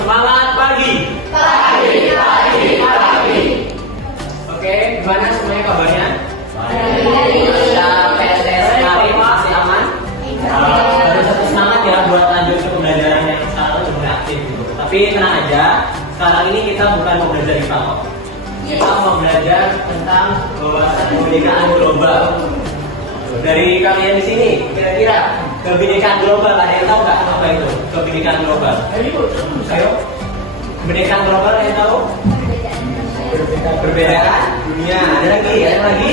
Semangat pagi. Pagi, pagi, pagi. Oke, gimana semuanya kabarnya? Baik. Sudah PSS kemarin masih aman? Harus tetap semangat ya buat lanjut ke pembelajaran yang sekarang udah mulai aktif gitu. Tapi tenang aja, sekarang ini kita bukan mau belajar IPA kok. Kita mau belajar tentang wawasan kebinekaan global. Dari kalian di sini, kira-kira kebinekaan global ada yang tahu nggak apa itu kebinekaan global? Ayo, kebinekaan global ada yang tahu? Perbedaan dunia. Ada lagi? Ada lagi?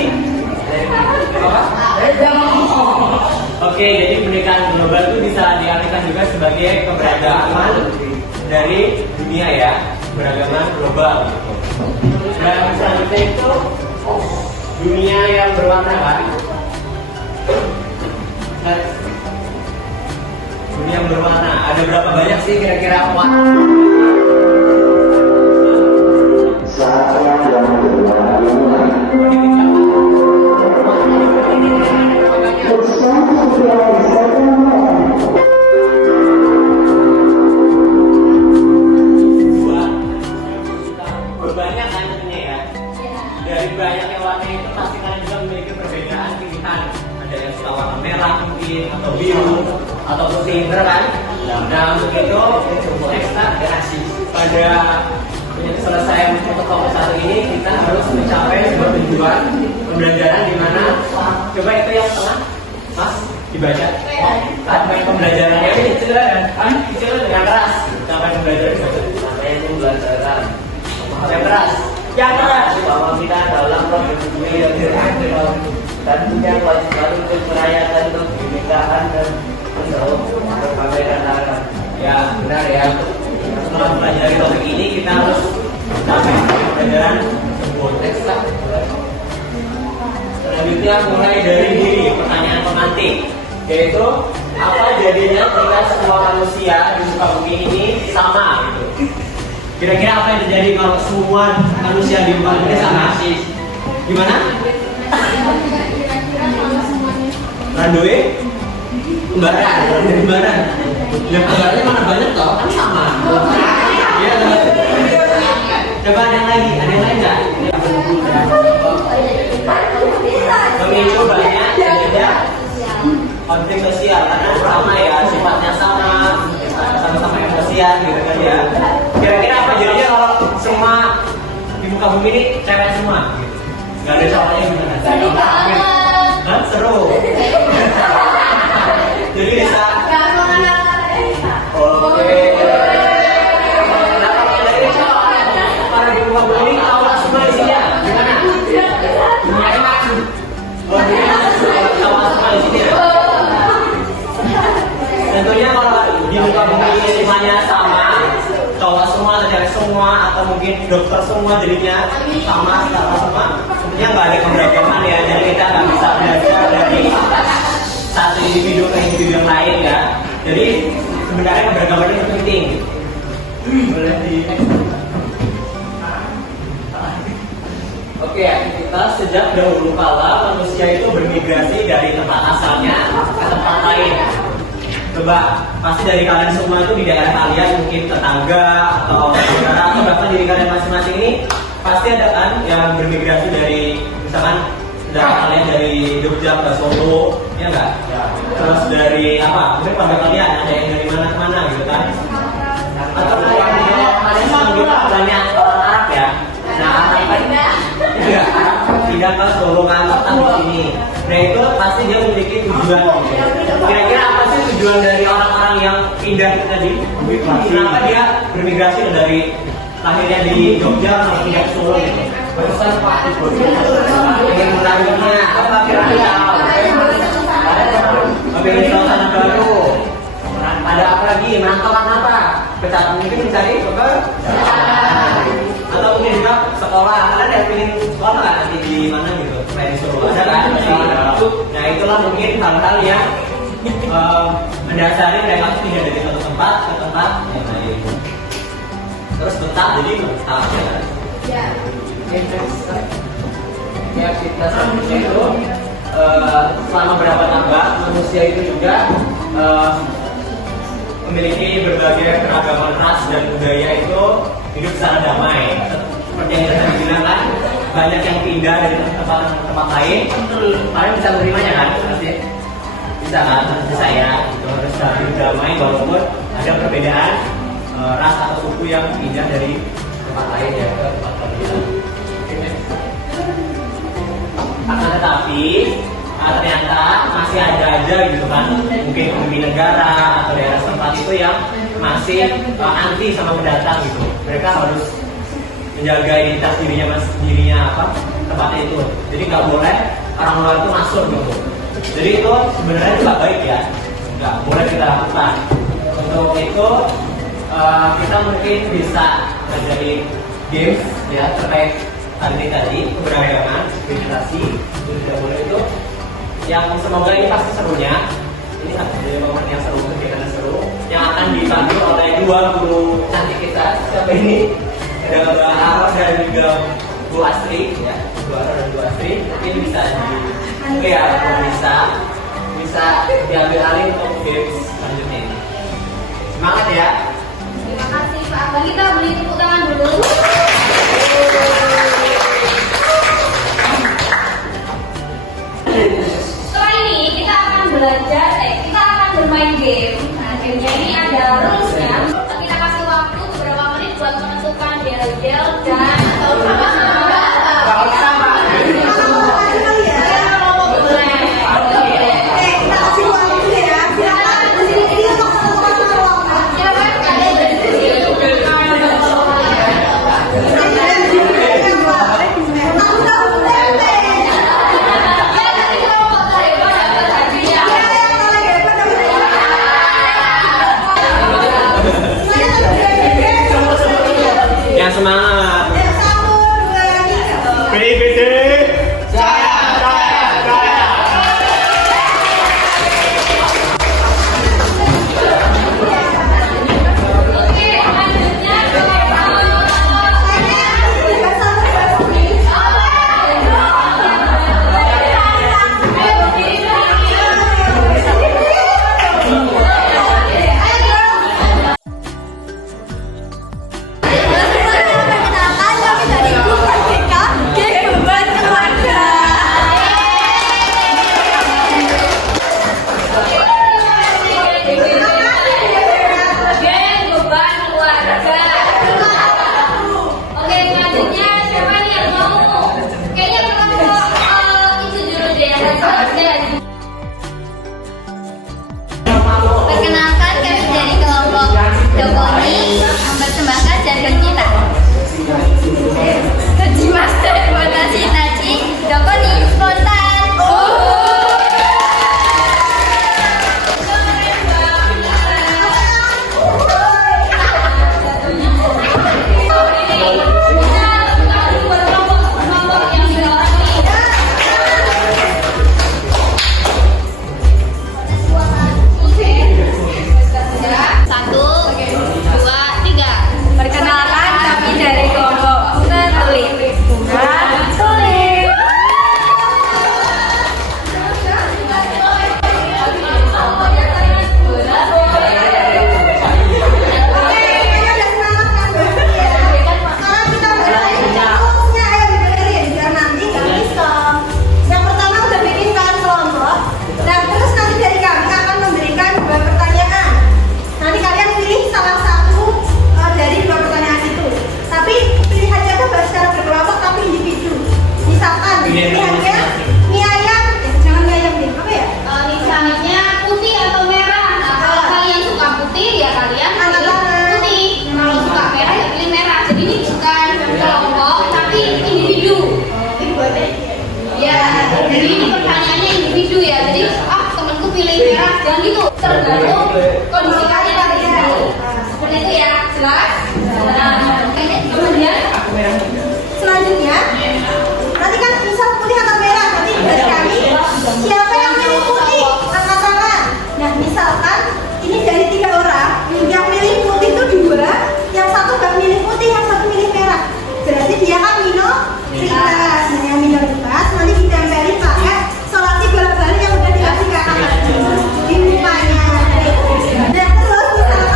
Apa? Oke, jadi kebinekaan global itu bisa diartikan juga sebagai keberagaman dari dunia ya, keberagaman global. Dan selanjutnya itu dunia yang berwarna kan? Dunia yang berwarna. Ada berapa banyak sih kira-kira warna? Banyak kan tentunya ya. Dari banyaknya warna itu pasti kalian juga memiliki perbedaan pilihan. Ada yang suka warna merah mungkin, atau biru, atau putih kan? Nah untuk itu pada selesai untuk kelompok satu ini kita harus mencapai sebuah tujuan pembelajaran di mana coba itu yang tengah mas dibaca apa pembelajarannya ini kecil dengan keras sampai pembelajaran dibaca sampai pembelajaran yang keras bahwa kita dalam proses ini yang dan punya kewajiban untuk merayakan kebinekaan dan untuk berbagai negara. Ya benar ya. Setelah mempelajari topik ini kita harus sampai pelajaran sebuah teks. Selanjutnya mulai dari diri pertanyaan pemantik, yaitu apa jadinya ketika semua manusia di muka bumi ini sama gitu. Kira-kira apa yang terjadi kalau semua manusia di muka bumi sama? Gimana? Randoe? Kembaran. Ya kembarannya mana banyak toh? Kan sama. Iya. Coba ada yang lain nggak? Memicu banyak ada konflik sosial karena sama ya sifatnya sama-sama emosian gitu kan ya. Kira-kira apa jadinya kalau semua di muka bumi ini cewek semua? Gitu. Gak ada cowoknya gimana? Hah? Seru. Jadi bisa. Oke. Nah kalau dari cowok para di muka bumi ini cowok semua isinya gimana? Dunianya maksud. Oh dunia maksud cowok semua isinya. Tentunya kalau di muka bumi ini semuanya sama, cowok semua atau cewek semua atau mungkin dokter semua jadinya sama semua, tentunya nggak ada keberagaman ya. Jadi kita nggak bisa belajar dari satu individu ke individu yang lain ya. Jadi sebenarnya keberagaman itu penting. Boleh di. Oke, aktivitas sejak dahulu kala manusia itu bermigrasi dari tempat asalnya ke tempat lain. Coba, pasti dari kalian semua itu di daerah kalian mungkin tetangga atau saudara atau bahkan diri kalian masing-masing ini pasti ada kan yang bermigrasi dari misalkan saudara kalian dari Jogja ke Solo, ya enggak? Ya. Terus dari apa? Mungkin keluarga kalian ada yang dari mana ke mana gitu kan? Atau kalian juga banyak orang Arab ya? Nah, Arab kan ya, tidak ke Solo kan di sini. Nah itu pasti dia memiliki tujuan. Kira-kira apa sih tujuan dari orang-orang yang pindah itu tadi? Kenapa dia bermigrasi dari lahirnya di Jogja atau pindah ke Solo gitu? Barusan Pak ingin melanjutnya apa kira-kira? Ingin tahu tanah baru. Ada apa lagi? Merantauan apa? Mungkin mencari atau mungkin juga sekolah. Kalian ada pilih sekolah nggak nanti di mana gitu? Kayak di Solo ada kan? Nah itulah mungkin hal-hal yang mendasari mereka itu pindah dari satu tempat ke tempat yang lain. Terus betah jadi betah ya. Ya kita selanjutnya itu selama berapa abad manusia itu juga memiliki berbagai keragaman ras dan budaya itu hidup secara damai. Seperti yang tadi bilang kan, banyak yang pindah dari tempat ke tempat lain. Kalian bisa menerimanya kan? Pasti bisa kan? Bisa ya. Itu harus hidup damai walaupun ada perbedaan ras atau suku yang pindah dari tempat lain ya ke tempat lain. Akan tetapi ternyata masih ada aja gitu kan, mungkin pemimpin negara atau daerah setempat itu yang masih anti sama pendatang gitu. Mereka harus menjaga identitas dirinya tempatnya itu. Jadi nggak boleh orang luar itu masuk gitu. Jadi itu sebenarnya itu nggak baik ya, nggak boleh kita lakukan. Untuk itu kita mungkin bisa menjadi games ya terkait tadi keberagaman, vegetasi, itu tidak boleh itu. Yang semoga ini pasti serunya. Ini ada momen yang seru, kegiatan yang seru yang akan dipandu oleh dua guru cantik kita. Siapa ini? Ada Mbak Ara dan juga Bu Astri ya, Bu Ara dan Bu Astri. Ini bisa bisa diambil alih untuk games selanjutnya ini. Semangat ya. Terima kasih Pak Abang. Kita beri tepuk tangan dulu. Setelah ini kita akan belajar, kita akan bermain game. Nah, gamenya ini ada rulesnya. Kita kasih waktu beberapa menit buat menentukan yel-yel dan atau sama-sama. Semangat. PIBD Perkenalkan, kami dari kelompok Dokoni mempersembahkan jargon kita. Master Fondasi Taci Dokoni spontan. Perkenalkan, kami dari kelompok Tetulik. Jangan gitu, tergantung kondisi kalian lagi gitu. Seperti itu ya, jelas? Kemudian Selanjutnya, nanti kan misal putih atau merah, nanti dari kami siapa yang milih putih angkat tangan. Nah, misalkan ini dari 3 orang, yang milih putih itu 2, yang satu nggak milih putih, yang satu milih merah. Berarti dia kan minoritas. Nah, yang minoritas nanti ditempelin pakai solasi bola-balik yang udah dikasih ke anak di mukanya. Nah, terus misalkan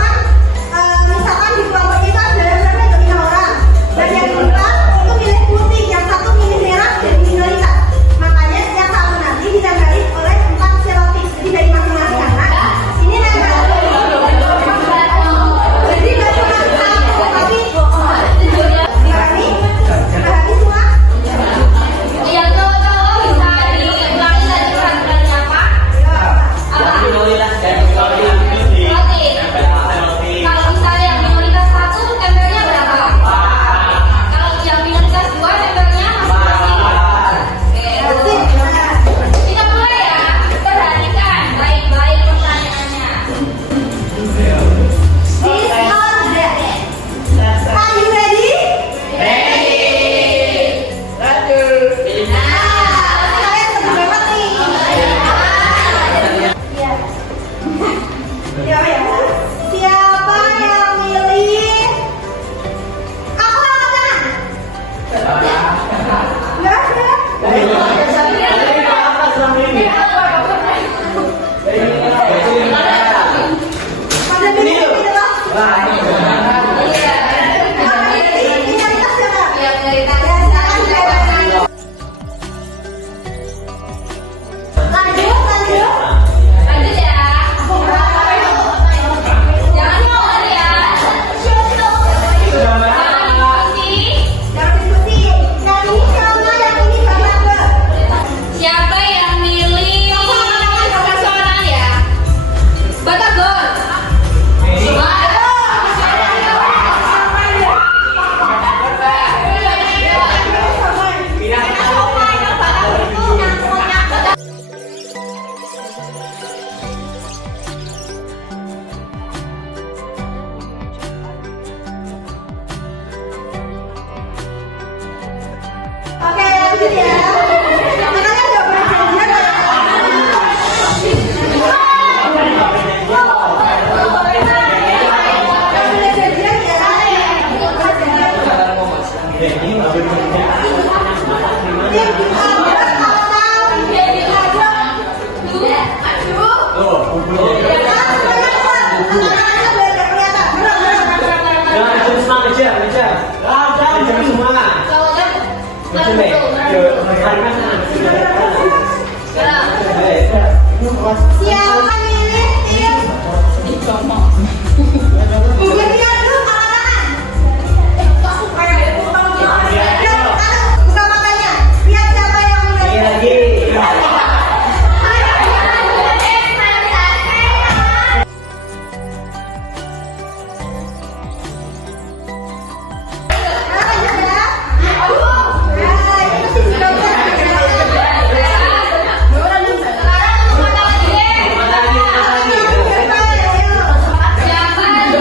lanjut ya. Makanya nggak boleh janjian ya. Siapa milih tim? Berlian dulu tangan. Buka matanya. Lihat siapa yang milih. Siapa yang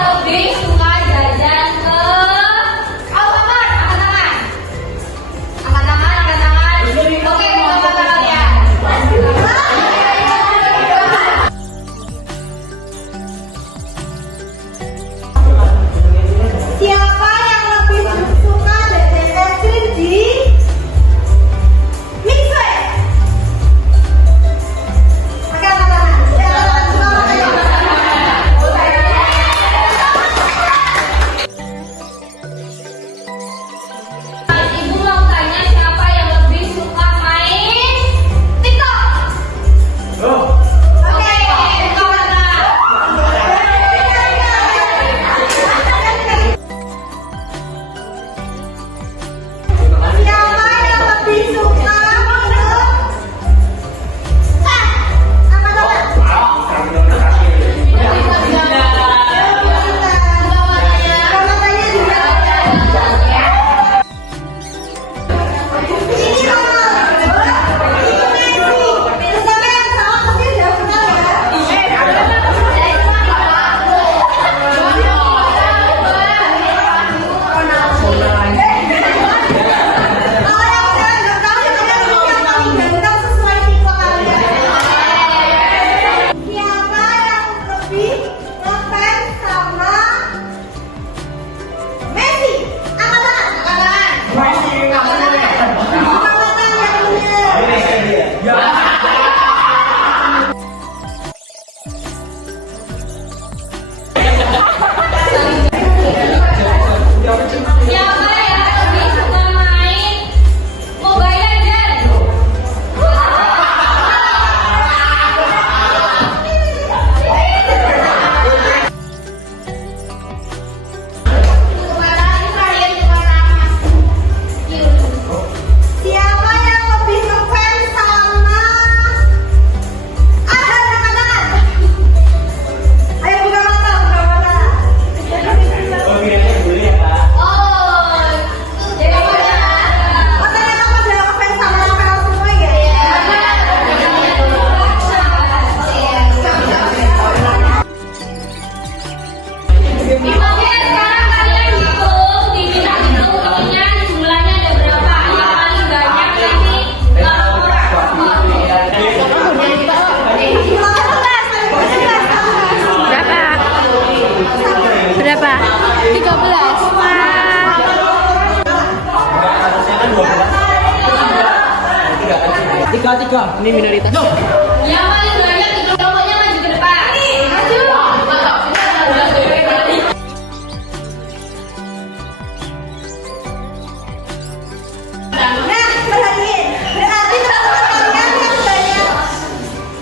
lebih suka jajan ke Alfamart? Angkat tangan. Oke, angkat tangan ya. Siapa yang lebih suka jajan es krim di Mixway? Pakai angkat tangan. Buka matanya. Ibu mau tanya siapa yang lebih suka main TikTok? Oke, buka mata. Siapa yang lebih suka minum? Angkat tangan. Buka matanya juga. Ini nomor. Siapa yang sama pasti udah kenal ya. Kalau yang saya nggak tahu ya kalian pilih yang paling ganteng sesuai tipe kalian. Siapa yang lebih ngefans sama Messi? Angkat tangan. Buka mata yang bener. Siapa yang lebih suka main Mobile Legends? Siapa yang lebih ngefans sama Ada angkat tangan. Ayo buka mata, buka mata. Oh, jadi Oh ternyata kamu udah ngefans sama novel semua ya? Oke, sekarang kalian hitung, diminta hitung temennya jumlahnya ada berapa? Yang paling banyak nanti Berapa? 13. Tiga. Ini minoritas. yang paling banyak itu kelompoknya maju ke depan. Maju. Nah, perhatiin. Berarti teman-teman kalian yang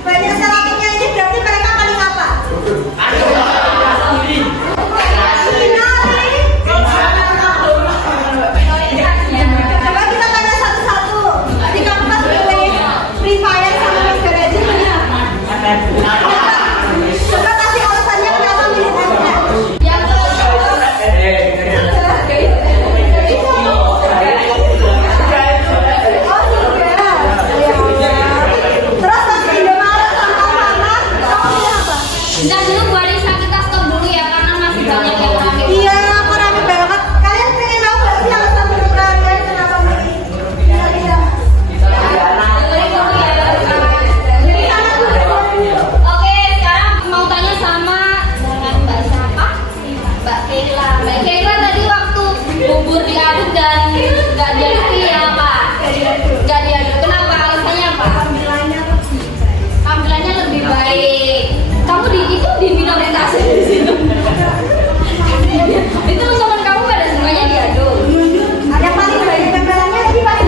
banyak serapinya ini berarti mereka paling apa? Coba kita tanya satu-satu. Di kampus pilih Free Fire sama Mobile Legends Kaila. Mbak Kaila tadi waktu bubur diaduk dan nggak diaduk ya Pak? Nggak diaduk. Kenapa? Alasannya apa? Tampilannya lebih baik. Kamu itu di minoritas di situ. Itu teman kamu pada sukanya diaduk. Yang paling baik tampilannya tadi pasti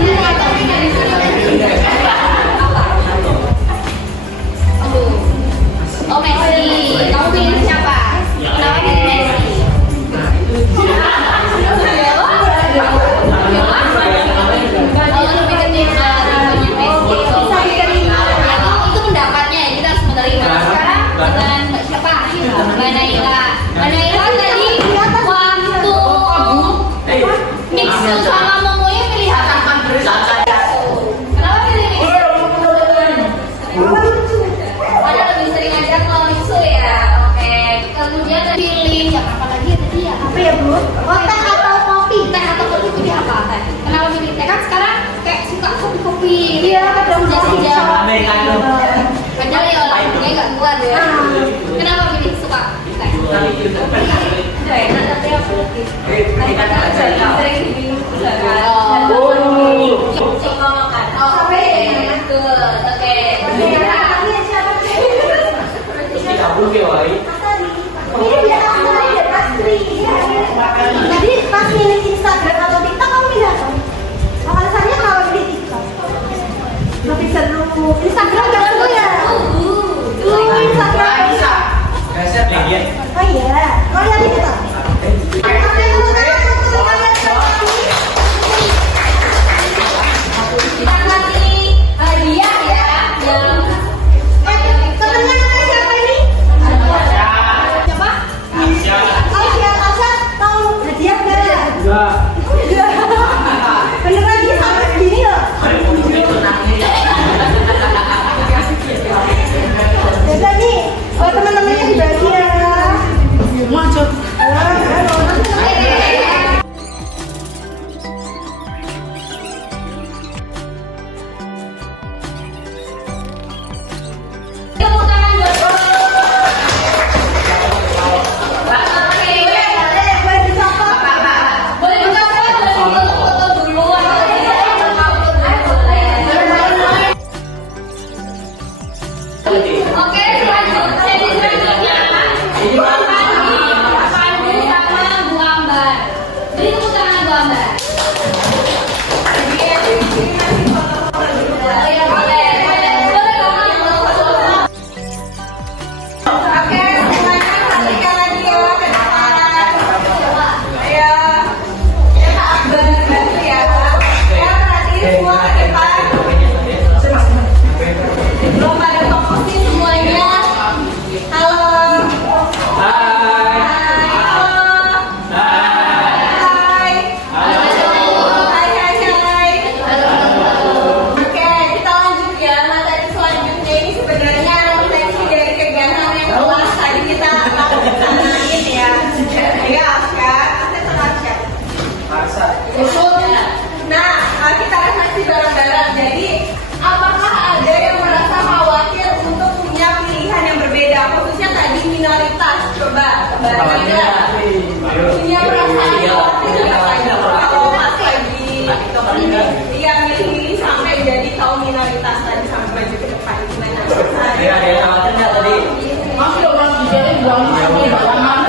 Oh Messi, kamu pilih siapa? Kenapa pilih Messi? Oh lebih ke tim Messi. Itu pendapatnya ya, kita harus menerima. Sekarang dengan Mbak siapa? Mbak Naila. Mbak Naila tadi waktu mixu sama momonya pilih apa? Kenapa pilih mixu? Ada lebih sering aja kalau mixu ya. Oke. Kemudian pilih yang apa lagi tadi ya? apa ya Bu? Oh, teh atau kopi? Teh atau kopi pilih apa? Teh. Kenapa pilih teh? Kan sekarang kayak suka kopi-kopi. Iya, dong Senja-senja. Americano. Padahal ya olahraganya nggak kuat ya. Kenapa pilih suka teh? Udah enak tapi aku lebih. Sering diminum juga kan. Coba makan. Oke, betul. Oke. Mesti kabur ke wali. Iya, dia ada pastry. Tadi pas milih Instagram atau TikTok kamu milih apa? Alasannya kalau milih TikTok lebih seru. Instagram gak seru ya? Instagram bisa. Resep lagi. Oh iya, oh lihat ini toh. Oke, Kita kasih hadiah ya. temennya namanya siapa ini? Siapa? Oh iya, Asya tahu hadiah gak? Enggak. Beneran dia sampai segini loh. Jadi nih, buat teman-temannya dibagi ya. Macet. Tepuk tangan buat Oke. Boleh dicopot. Boleh dicopot, boleh foto-foto dulu atau tidak? Oke, selanjutnya Pandu sama Bu Ambar. Beri tepuk tangan Bu Ambar. Boleh, boleh. Boleh banget. Oke, semuanya perhatikan lagi ya ke depan. Ayo. Kita bantu ya. Ya, perhatiin semua ke depan. Belum pada fokus nih semuanya. Halo. Hai. Halo. Hai. Hai. Hai. Oke, kita lanjut ya. Materi selanjutnya ini sebenarnya refleksi dari kegiatan yang telah tadi kita laksanain ya. Ya, Aska. Aska sama siapa? Maksa. Nah, kita refleksi bareng-bareng. Jadi, apakah ada yang merasa khawatir untuk punya pilihan yang berbeda, khususnya tadi minoritas? Coba, Naila. Punya perasaan khawatir nggak tadi kalau pas lagi dia milih-milih sampai jadi kaum minoritas tadi sampai maju ke depan gimana? Ya, ada yang khawatir nggak tadi? Masih orang di sini buang sampai balangan.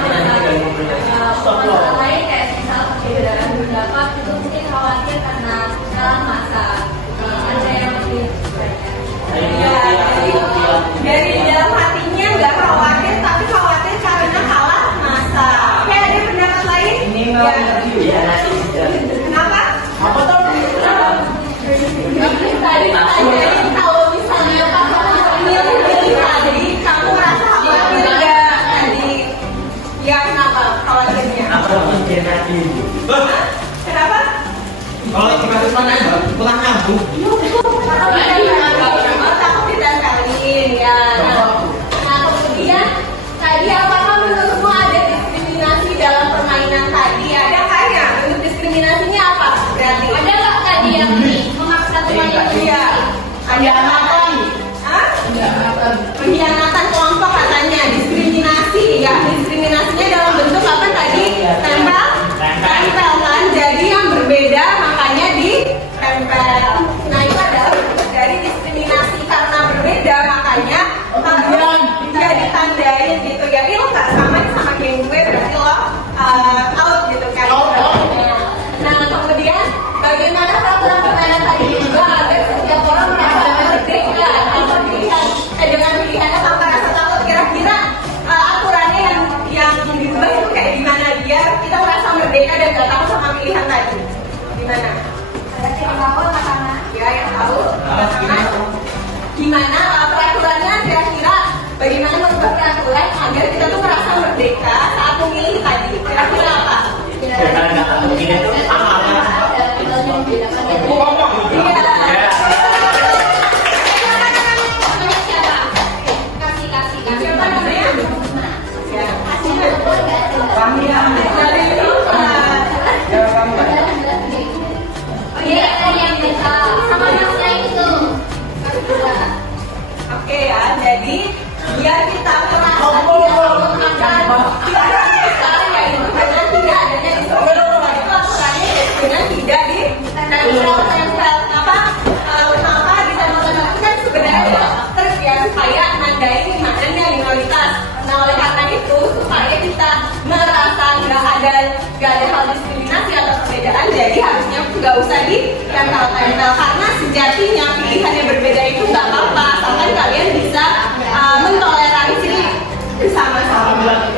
Lain kayak misal perbedaan pendapat itu mungkin khawatir karena dalam masa ada yang lebih Ya, dari dalam hatinya nggak khawatir, tapi khawatir karena kalah masa. Oke, ada pendapat lain? Ya. Kenapa? Apa tuh? Tadi kalau misalnya milih tadi, kamu merasa khawatir nggak tadi? Ya kenapa khawatirnya? Apa mungkin nanti? Kenapa? Kalau kita terus mana? Pulang nyambung. Takut ditempelin ya. Nah kemudian tadi apakah menurutmu ada diskriminasi dalam permainan tadi? Ada kayaknya bentuk diskriminasinya apa? Berarti ada nggak tadi yang memaksa teman itu? Iya. Ada apa? Hah? Pengkhianatan kelompok katanya, diskriminasi ya. Diskriminasinya dalam bentuk apa tadi? Gimana? Ada yang tahu anak-anak? Ya, yang tahu. Anak-anak. Gimana peraturannya kira-kira? Bagaimana membuat peraturan agar kita tuh merasa merdeka saat memilih tadi? Kira-kira apa? Oke ya, jadi biar kita merasa tidak adanya di itu aturannya dengan tidak di tempel apa kan sebenarnya terus ya supaya nandain maknanya minoritas. Nah oleh karena itu supaya kita merasa nggak ada hal diskriminasi atau perbedaan, jadi harusnya nggak usah ditempel-tempel karena sejatinya pilihan yang berbeda itu nggak apa-apa asalkan kalian bisa mentoleransi bersama-sama.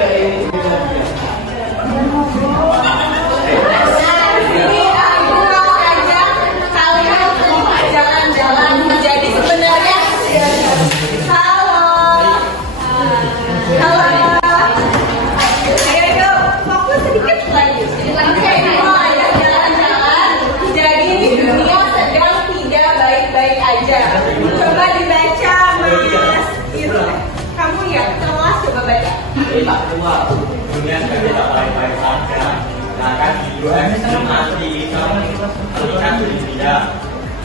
Coba dibaca Mas Irul. Kamu ya kelas coba baca. Tak kedua, dunia sebagai tak baik-baik saja. Maka diskriminasi terlihat tidak.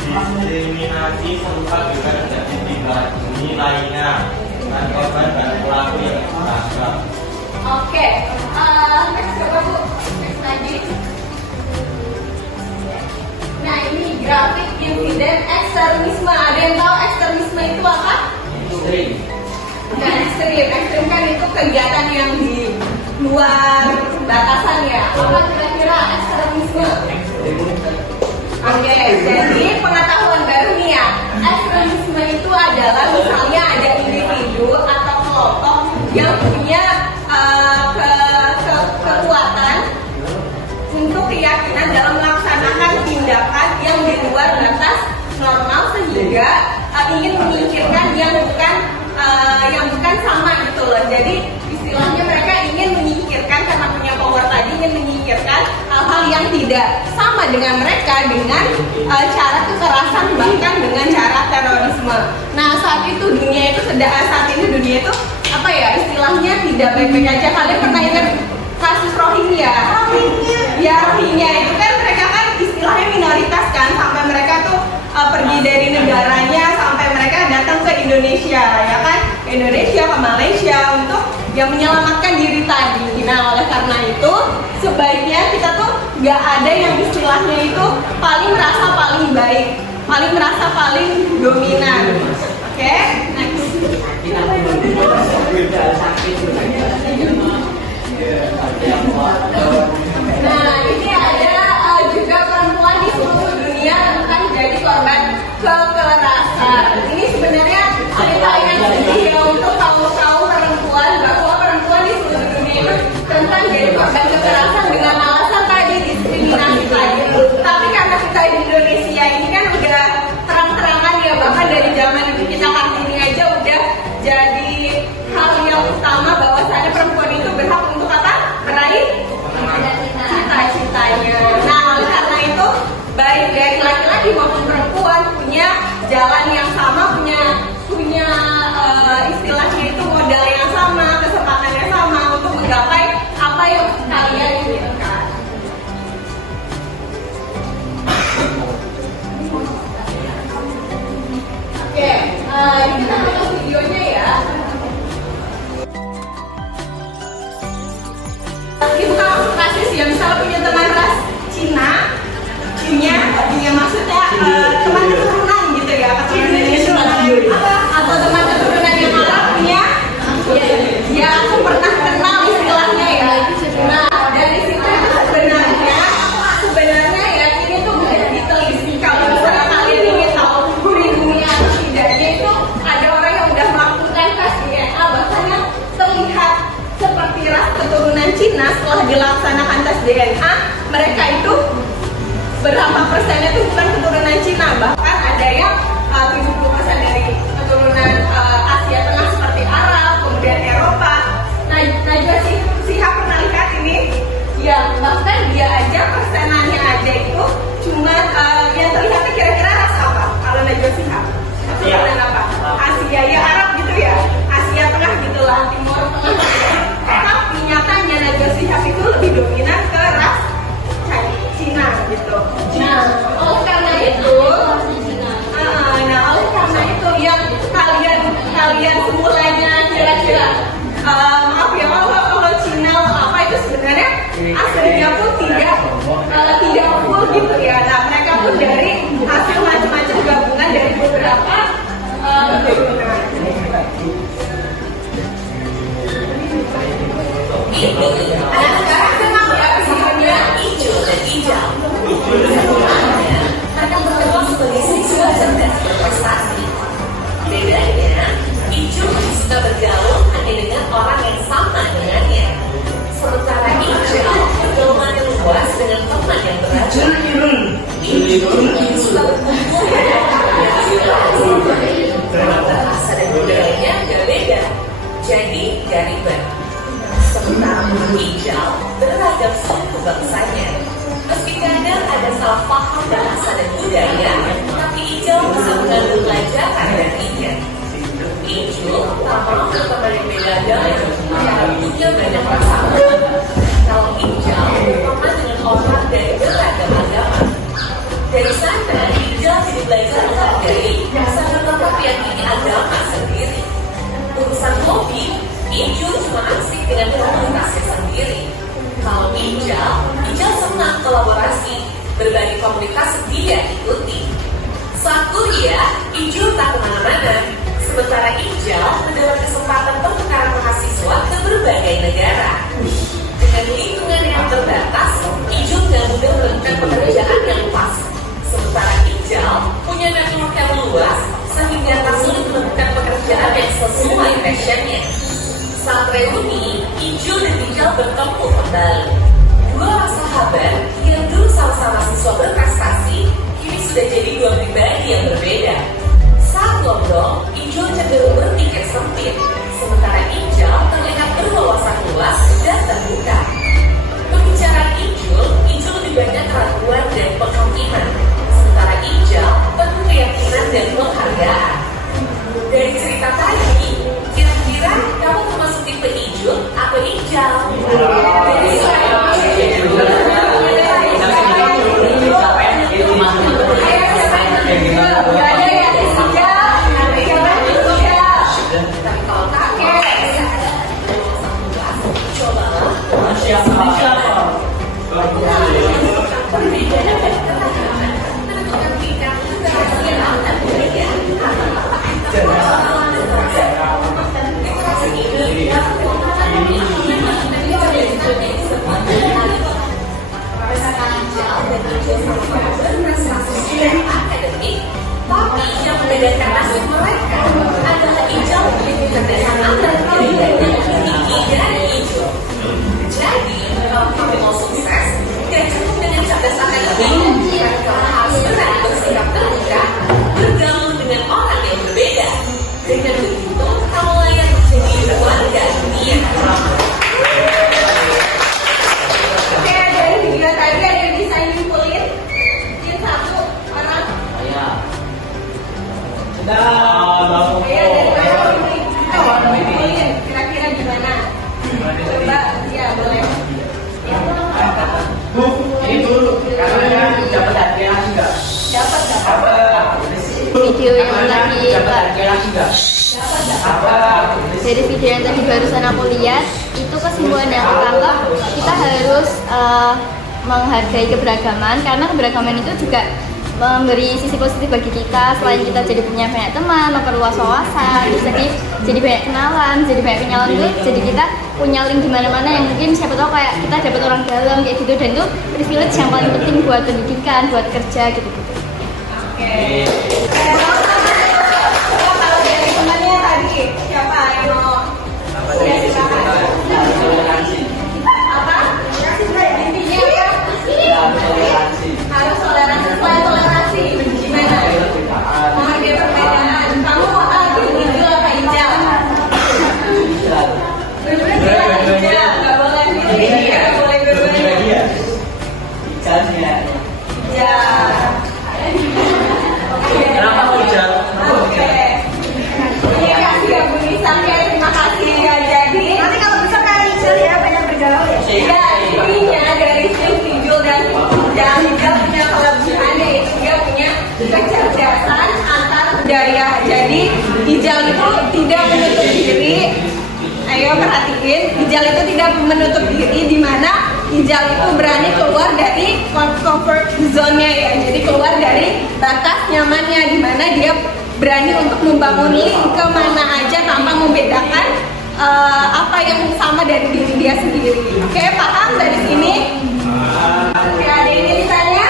Diskriminasi serupa juga terjadi di bumi lainnya dan korban dan pelaku yang sama. Oke, next coba Bu. Next lagi. Nah ini grafik insiden ekstremisme. Ada yang tahu ekstremisme itu apa? Bukan ekstrim kan itu kegiatan yang di luar batasan ya. Apa kira-kira ekstremisme? Oke, jadi pengetahuan baru nih ya. Ekstremisme itu adalah misalnya ada individu atau kelompok yang punya kekuatan untuk keyakinan dalam melaksanakan tindakan yang di luar batas normal sehingga ingin menyingkirkan yang bukan sama gitu loh. Jadi istilahnya mereka ingin menyingkirkan karena punya power tadi, ingin menyingkirkan hal-hal yang tidak sama dengan mereka dengan cara kekerasan bahkan dengan cara terorisme. Nah saat ini dunia itu apa ya istilahnya tidak baik-baik aja. Kalian pernah ingat kasus Rohingya? Ya Rohingya itu kan mereka kan istilahnya minoritas kan, sampai mereka tuh pergi dari negaranya sampai mereka datang ke Indonesia ya kan, ke Indonesia, ke Malaysia untuk yang menyelamatkan diri tadi. Nah oleh karena itu sebaiknya kita tuh nggak ada yang istilahnya itu paling merasa paling baik, paling merasa paling dominan. Oke, next. Nah ini ada juga perempuan di seluruh dunia rentan jadi korban kekerasan. Ini sebenarnya cerita yang sedih ya untuk kaum perempuan, bahwa perempuan di seluruh dunia itu rentan jadi korban kekerasan dengan alasan tadi diskriminasi tadi. Tapi karena kita di Indonesia ini kan udah terang-terangan ya, bahkan dari zaman ibu kita Kartini aja udah jadi hal yang utama bahwasanya perempuan itu berhak untuk apa? Meraih cita-citanya. Nah oleh karena itu baik dari laki-laki maupun perempuan punya jalan yang sama, punya istilahnya itu modal yang sama, kesempatan yang sama untuk menggapai apa yang kalian inginkan. Oke, kita nonton videonya ya. Ibu kan langsung rasis ya, misalnya punya teman ras Cina, punya maksudnya teman keturunan gitu ya, atau teman keturunan yang Arab punya, ya aku pernah kenal istilahnya ya. Nah dari situ itu sebenarnya ya ini tuh udah ditelisik. Kalau misalnya kalian ingin tahu pribumi atau tidaknya itu ada orang yang udah melakukan tes DNA, bahkan yang terlihat seperti ras keturunan Cina. Setelah dilaksanakan tes DNA, mereka itu berapa persennya itu bukan keturunan Cina, bahkan ada yang 70% dari keturunan Asia Tengah seperti Arab, kemudian Eropa. Najwa Shihab pernah lihat ini, yang bahkan dia aja persenannya aja itu cuma yang terlihatnya kira-kira ras apa kalau Najwa Shihab? Keturunan apa? Asia ya, Arab gitu ya, Asia Tengah gitu lah, Timur Tengah. Tapi nyatanya Najwa Shihab itu lebih dominan ke ras Cina gitu. Nah, oleh karena itu, yang kalian semulanya kira-kira maaf ya, kalau Cina apa itu sebenarnya aslinya pun tidak full gitu ya. Nah, mereka pun dari hasil macam-macam gabungan dari beberapa keturunan. Anak sekarang memang berarti hijau dan hijau. Akan berpeluang sebagai siswa cerdas berprestasi. Bedanya, hijau lebih suka bergaul hanya dengan orang yang sama dengannya. Sementara hijau bergaul luas dengan teman yang beragam. Hijau lebih suka berkumpul dengan bahasa dan budayanya berbeda. Jadi ribet. Sementara hijau beragam suku bangsanya. Meski kadang ada salah paham bahasa dan budaya, tapi hijau bisa mengambil pelajaran darinya. Hijau tak mau berteman yang beda agama, tapi punya banyak persamaan. Kalau hijau berteman dengan orang dari beragam agama. Dari sana, hijau jadi belajar menghargai sambil tetap yakini agama sendiri. Urusan hobi, hijau cuma asik dengan komunitasnya sendiri. Kalau hijau senang kolaborasi, berbagi komunitas dia ikuti. Saat kuliah, hijau tak kemana-mana. Sementara hijau mendapat kesempatan pertukaran mahasiswa ke berbagai negara. Dengan lingkungan yang terbatas, hijau tidak mudah menemukan pekerjaan yang pas. Sementara hijau punya network yang luas, sehingga tak sulit menemukan pekerjaan yang sesuai passionnya. Saat reuni, hijau dan hijau bertemu kembali. Dua sahabat yang dulu sama-sama siswa berprestasi, kini sudah jadi dua pribadi yang berbeda. Saat ngobrol, hijau cenderung berpikir sempit, sementara hijau terlihat berwawasan luas dan terbuka. Pembicaraan hijau lebih banyak keraguan dan penghakiman, sementara hijau penuh keyakinan dan penghargaan. Dari cerita tadi, kira-kira kamu termasuk tipe hijau atau hijau? Dari saya, tapi yang membedakan nasib mereka adalah hijau keterdekaan dan kebebasan tinggi dari hijau. Jadi, kalau kamu mau sukses, tidak cukup dengan cerdas akademik, karena harus berani bersikap terbuka, bergaul dengan orang yang berbeda. Dengan begitu, kamu layak menjadi warga dunia. Oke, dari video tadi ada yang bisa nyimpulin? Yang satu orang. Kira-kira gimana? Coba, ya boleh. Bu, ini dulu. Karena dapat hadiah juga. Dapat. Video yang tadi Apa? dari video yang tadi barusan aku lihat, itu kesimpulan yang aku tangkap, kita harus menghargai keberagaman, karena keberagaman itu juga memberi sisi positif bagi kita. Selain kita jadi punya banyak teman, memperluas wawasan, terus jadi banyak kenalan, itu jadi kita punya link di mana-mana yang mungkin siapa tahu kayak kita dapat orang dalam kayak gitu, dan itu privilege yang paling penting buat pendidikan, buat kerja gitu-gitu. Oke. Kalau dari temannya tadi siapa yang mau? Ya silakan. Apa? Intinya apa? Harus perhatiin, Ijal itu tidak menutup diri, di mana Ijal itu berani keluar dari comfort zone-nya ya. Jadi keluar dari batas nyamannya, di mana dia berani untuk membangun link kemana aja tanpa membedakan apa yang sama dari diri dia sendiri. Oke, paham dari sini? Oke, ada ini misalnya?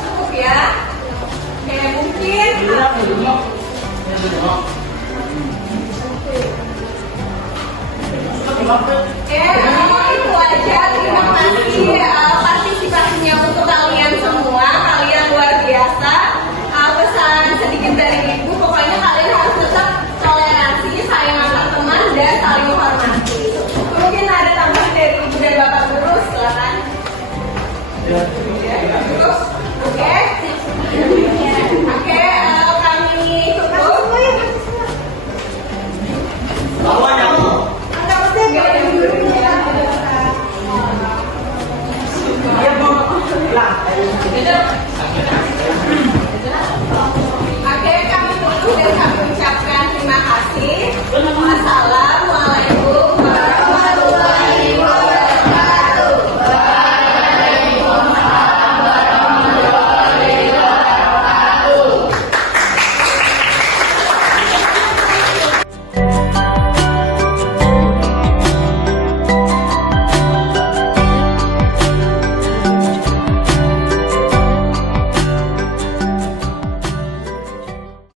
Cukup ya? Oke, mungkin Oke, itu aja. Terima kasih partisipasinya untuk kalian semua. Kalian luar biasa. Pesan sedikit dari ibu, pokoknya kalian harus tetap toleransi, sayang antar teman, dan saling menghormati. Mungkin ada tambahan dari ibu dan bapak guru, silakan. Cukup? Oke. Oke, kami tutup. Bawa nyamuk. Iya, Bu. Lah.